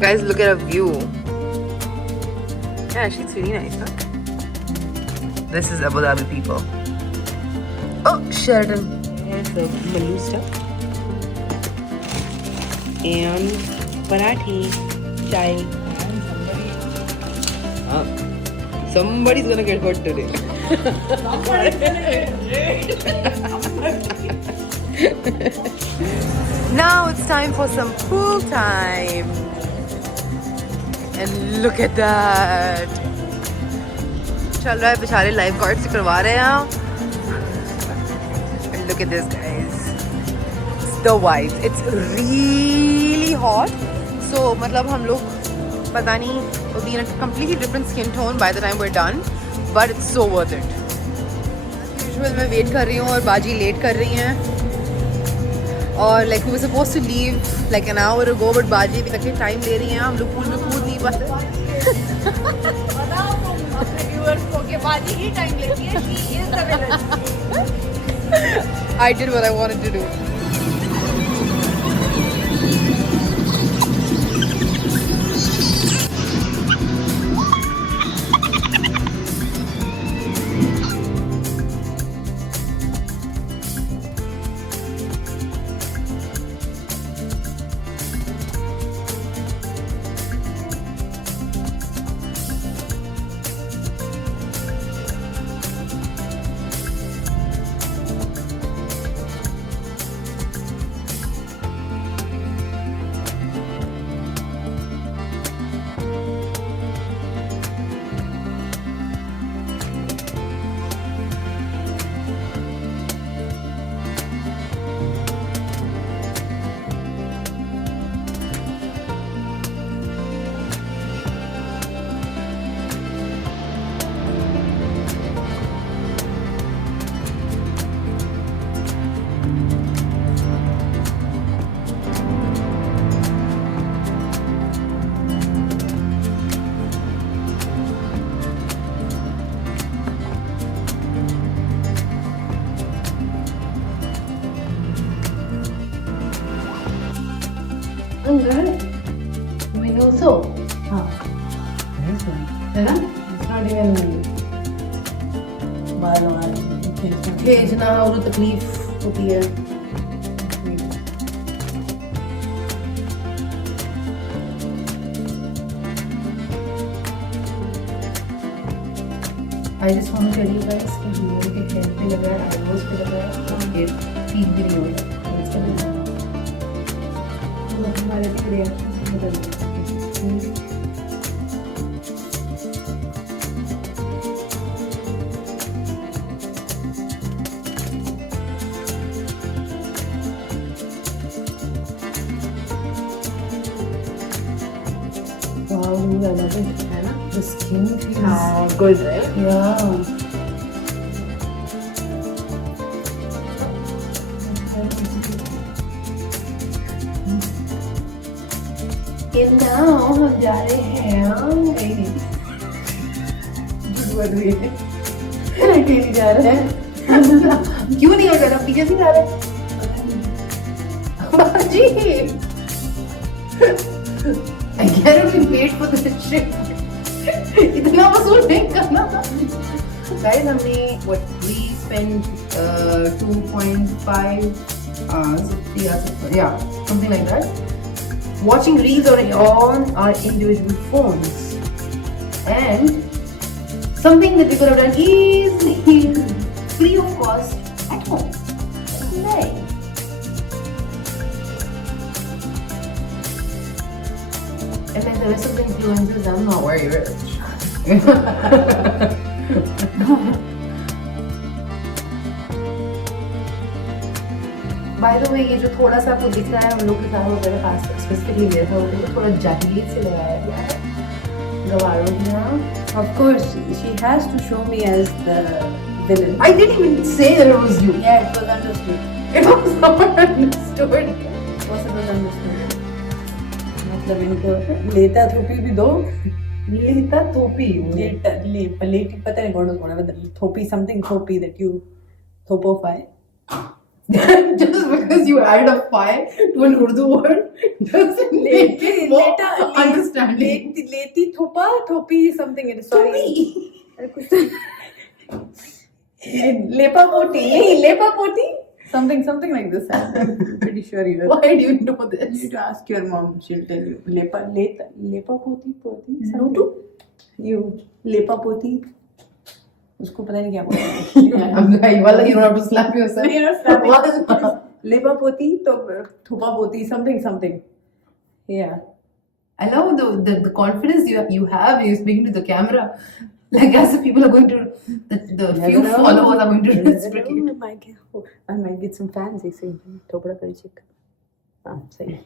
Guys, look at a view. Yeah, she's really nice, huh? This is Abu Dhabi people. Oh, Sheraton. Here's the Maloo stuff. And parathe, chai. Somebody's gonna get hurt today. Now it's time for some pool time. And look at that. चल रहा है बेचारे life guard से करवा रहे हैं. And look at this, guys. It's the white. It's really hot. So मतलब हम लोग पता नहीं will be in a completely different skin tone by the time we're done. But it's so worth it. As usual मैं wait कर रही हूँ और बाजी लेट कर रही हैं. और like we were supposed to leave like an hour ago, but बाजी अभी तक टाइम ले रही हैं. हम लोग पूल में कूद नहीं पाते. बताओ तुम अपने व्यूअर्स को कि बाजी ही टाइम लेती है. She is the villain. I did what I wanted to do. Minuso. है ना? It's not even बार-बार खींचना और तकलीफ होती है. I just want to tell you guys कि हम लोगों के हेड पे लगा है, आईब्रोज पे लगा है, और ये फील भी नहीं हो रहा. हमारे रिएक्शन बदल गए. Wow, I love it. है ना? The skin feels Good, right? yeah. And now हम जा रहे हैं डेली जा रहे हैं. क्यों नहीं हो जाना? पीछे से जा रहे हैं बाजी. I cannot wait for this shit. इतना वसूल नहीं करना. Guys, हमने what we spent 2.5 hours, 3 hours, yeah, something like that, watching reels on our individual phones, and something that we could have done easily, free of cost, at home. Right. And like the rest of the influencers, I'm not very rich. By the way, ये जो थोड़ा सा आपको दिख रहा है हम लोग के साथ वगैरह खास स्पेसिफिकली मेरे साथ होते हैं, थोड़ा जाहिलियत से लगाया गया है गवारों की. हाँ, Of course, she has to show me as the villain. I didn't even say that it was you. Yeah, it was understood. It was not understood. It was understood. मतलब इनको लेता थोपी भी दो. लेता थोपी. लेटी पता नहीं कौन है, but थोपी something थोपी that you थोपोफy. Just because you add a phi to an Urdu word doesn't make it more understanding. लेती थोपा थोपी something it is sorry अरे कुछ तो लेपा पोती नहीं लेपा पोती something like this I'm pretty sure you Why do you know you this? need to ask your mom she'll tell you Lepa पोती No to? you Lepa पोती उसको पता नहीं क्या बोलते I'm like, well, you don't have to slap yourself. नहीं, not slapping. What is Lepa पोती तो थोपा पोती something yeah I love the confidence you have. You're speaking to the camera, like as if people are going to the few followers are going to reciprocate. I might get some fans. They say थोपड़ा करी check. हाँ सही.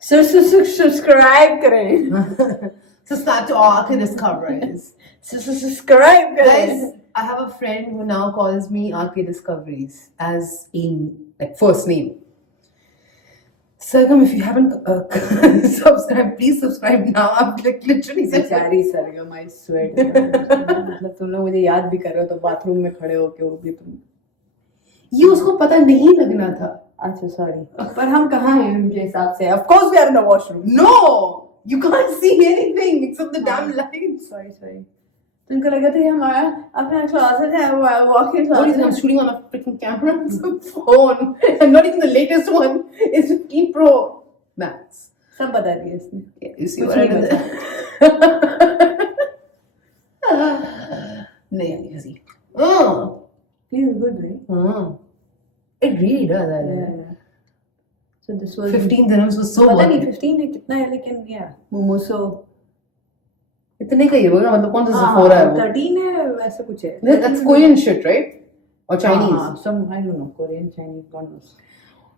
Subscribe करें. So start to Arc Discoveries. Subscribe करें. Guys, I have a friend who now calls me Arc Discoveries as in like first name. Sargam, if you haven't subscribed, please subscribe now. I'm like literally बेचारी सरगम I swear. मतलब तुम लोग मुझे याद भी कर रहे हो तो बाथरूम में खड़े हो के वो भी तुम. ये उसको पता नहीं लगना था. अच्छा सॉरी. पर हम कहाँ हैं उनके हिसाब से? Of course we are in the washroom. No, you can't see anything except the damn lights. Sorry. तुमको लगा था ये हमारा अपना क्लोसेट है walk-in What is it? I'm closet. shooting on a freaking camera. It's a phone, and not even the latest one. It's 15 Pro Max. सब बता दिया इसने. Yeah, you see कुछ what I नहीं did there? नहीं आई हंसी. Feels good, right? It really does. Yeah. So this was 15 dirhams was so पता worth नहीं it. 15 है कितना है लेकिन yeah मोमोसो इतने का ही होगा मतलब कौन सा Sephora है वो? 13 है वैसे कुछ है. That's Korean shit, right? Or Chinese? Some I don't know Korean Chinese God knows.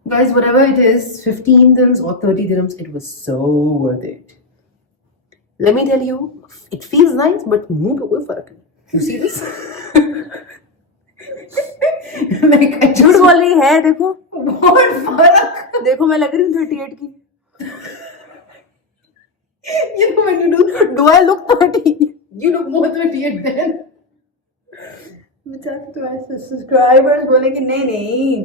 Guys, whatever it is, 15 dirhams or 30 dirhams, it was so worth it. Let me tell you, it feels nice, but मुंह पे कोई फर्क नहीं. You see this? Like I झूठ just बोल रही है देखो बहुत फर्क. देखो मैं लग रही हूँ 38 की. You know when you do I look 30? You look more 38 then. बेचारे तो ऐसे सब्सक्राइबर्स बोले कि नहीं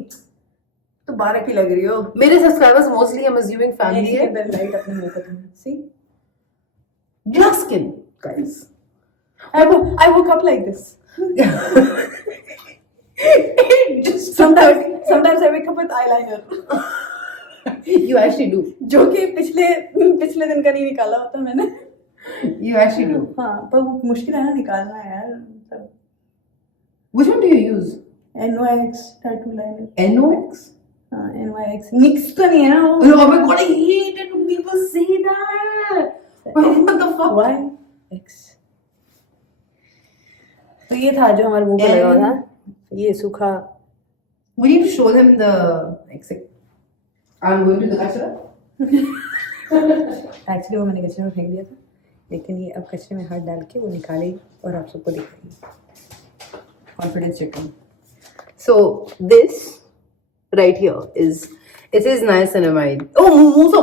तो 12 की लग रही हो. मेरे subscribers mostly I'm assuming family है. लाइट अपने मुंह पे see Glass skin, guys. I woke up like this. It just Sometimes I wake up with eyeliner. You actually do. जो कि पिछले दिन का नहीं निकाला होता मैंने. You actually do. हाँ पर वो मुश्किल है ना निकालना यार. मतलब Which one do you use? NYX tattoo liner. NOX? हाँ NYX. NYX तो नहीं है ना वो. No, oh my god, I hate it when people say that. What the fuck? Why? X. तो ये था जो हमारे मुंह पे लगा हुआ था. ये सूखा. We need to show them the. I'm going to the kachra. Actually वो मैंने कचरे में फेंक दिया था लेकिन ये अब कचरे में हाथ डाल के वो निकालेगी और आप सबको दिखाएगी. Confidence chicken. So this right here is it is niacinamide. Oh, mimosa.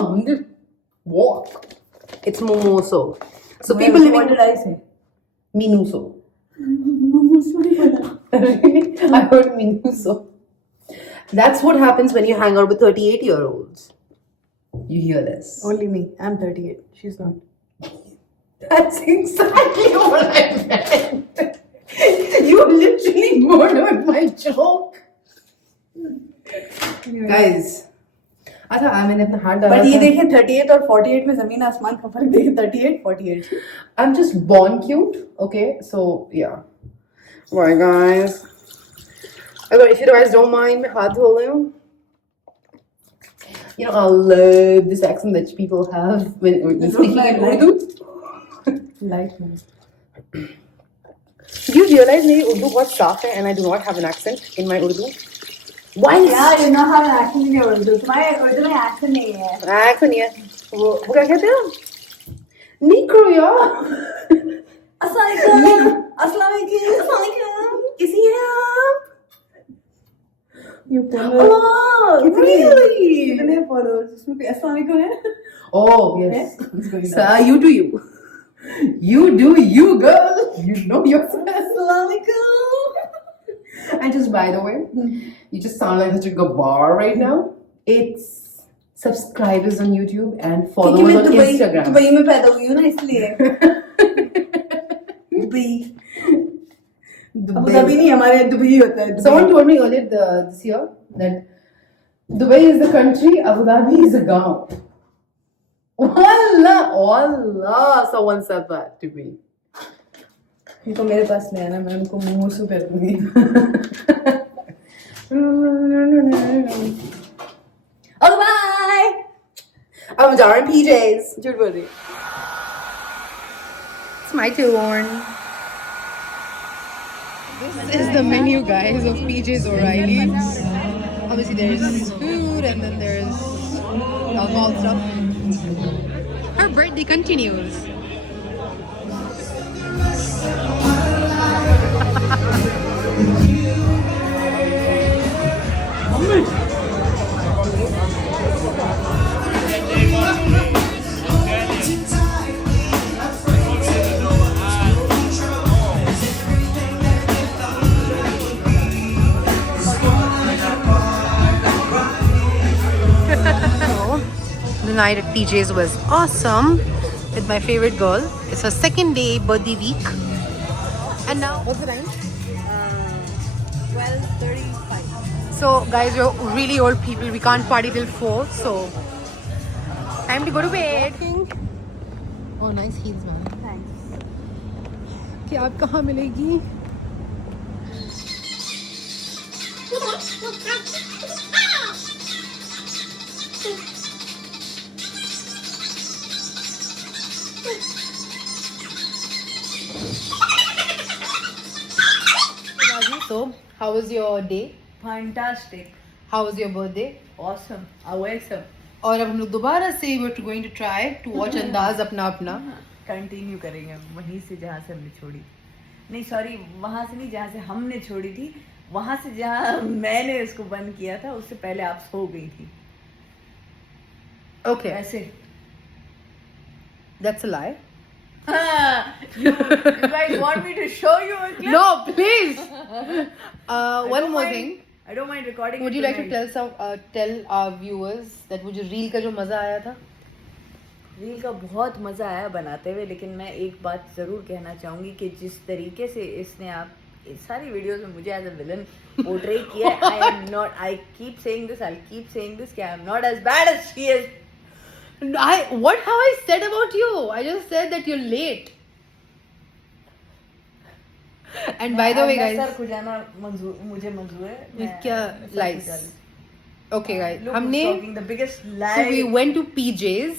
What? It's mimoso. So people What living did I say? minuso. Really? I heard minuso. That's what happens when you hang out with 38-year-olds. You hear this? Only me. I'm 38. She's not. That's exactly what I meant. You literally murdered my joke. Guys, अच्छा मैंने अपना हाथ डाला but ये था. देखिए 38 और 48 में जमीन आसमान का फर्क देखिए. 38 48. I'm just born cute, okay? So yeah. Bye guys. If you guys don't mind, मैं हाथ धो रही हूँ. You know, I love this accent that people have when speaking in Urdu. Like me. Do you realize मेरी उर्दू बहुत साफ है and I do not have an accent in my Urdu? Why? Yeah, you know how an accent in your Urdu. तुम्हारे उर्दू में accent नहीं है. Accent नहीं है. वो क्या कहते हैं? Negro यार. अस्सलाम वालेकुम. कैसी हैं आप? You follow. Oh, really? कितने followers? इसमें कोई अस्सलाम वालेकुम है? Oh, yes. What's going on? So, you do you. You do you, girl. You know yourself. अस्सलाम वालेकुम. And just by the way, you just sound like such a gabar right now. It's subscribers on YouTube and क्योंकि followers मैं on Instagram. Dubai में पैदा हुई हूँ ना इसलिए दुबई अबू धाबी नहीं हमारे दुबई होता है Someone told me earlier this year that Dubai is the country, Abu Dhabi is a gaon. Allah, someone said that to me. उनको मेरे पास ले आना मैं उनको मोमोसू कर दूंगी okay bye I'm Jara PJs. झूठ बोल रही It's my turn. This is the menu, guys, of PJ's O'Reilly's. Obviously, there's food and then there's alcohol stuff. Her birthday continues. The night at PJ's was awesome with my favorite girl. It's her second day birthday week. And now, what's the time? 12:35 So guys, we're really old people. We can't party till 4. So time to go to bed. Oh, nice heels, man. Thanks क्या आप कहाँ मिलेगी? So, how was your day? Fantastic How was your birthday? Awesome awesome और अब हम लोग दोबारा से we're going to try to watch अंदाज अपना अपना. कंटिन्यू करेंगे वहीं से जहाँ से हमने छोड़ी नहीं सॉरी वहाँ से नहीं जहाँ से हमने छोड़ी थी वहाँ से जहाँ मैंने उसको बंद किया था उससे पहले आप सो गई थी Okay, ऐसे that's a lie. you guys want me to show you again? No, please. I One don't more mind- thing. I don't mind recording. Would it you like to tonight. tell our viewers that मुझे reel का जो मजा आया था? Reel का बहुत मजा आया बनाते हुए लेकिन मैं एक बात जरूर कहना चाहूंगी कि जिस तरीके से इसने आप इस सारी वीडियोस में मुझे एज अ विलन पोर्ट्रे किया I am not I keep saying this I keep saying this कि I am not as bad as she is What have I said about you? I just said that you're late. And by the way, sir guys, खुजाना मुझे मंजूर है ये क्या lies? Okay, guys, हमने the biggest so we lie went to PJ's.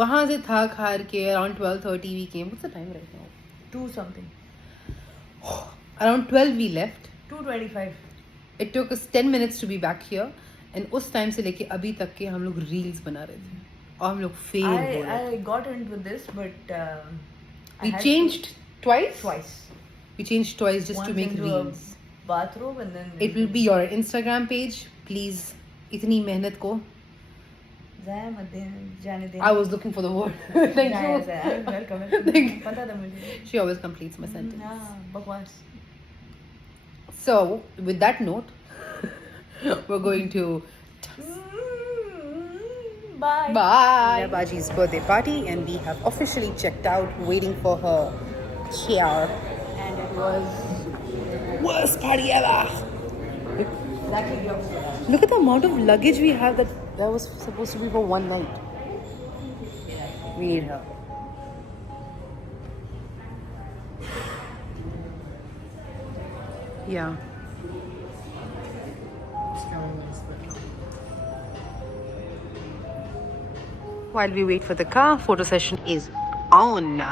वहाँ से थक हार के around 12:30 we came. What's the time right now? 2 something Around 12 we left. 2:25 It took us 10 minutes to be back here. And उस time से लेके अभी तक के हम लोग रील्स बना रहे थे और हम लोग फेल हो रहे थे. I got into this but We changed twice. twice We changed twice just to Once make into reels. a bathroom and then It will be your Instagram page. Please, इतनी मेहनत को. जाया मत दे जाने दे I was looking for the word. Thank जाया you. जाया welcome Thank you. पता था मुझे She always completes my sentence. हाँ बकवास So, with that note, we're going to bye bye. Baji's birthday party, and we have officially checked out, waiting for her chair. and it was Worst party ever. exactly the opposite. Look at the amount of luggage we have that was supposed to be for one night. We need her. Yeah. While we wait for the car, photo session is on.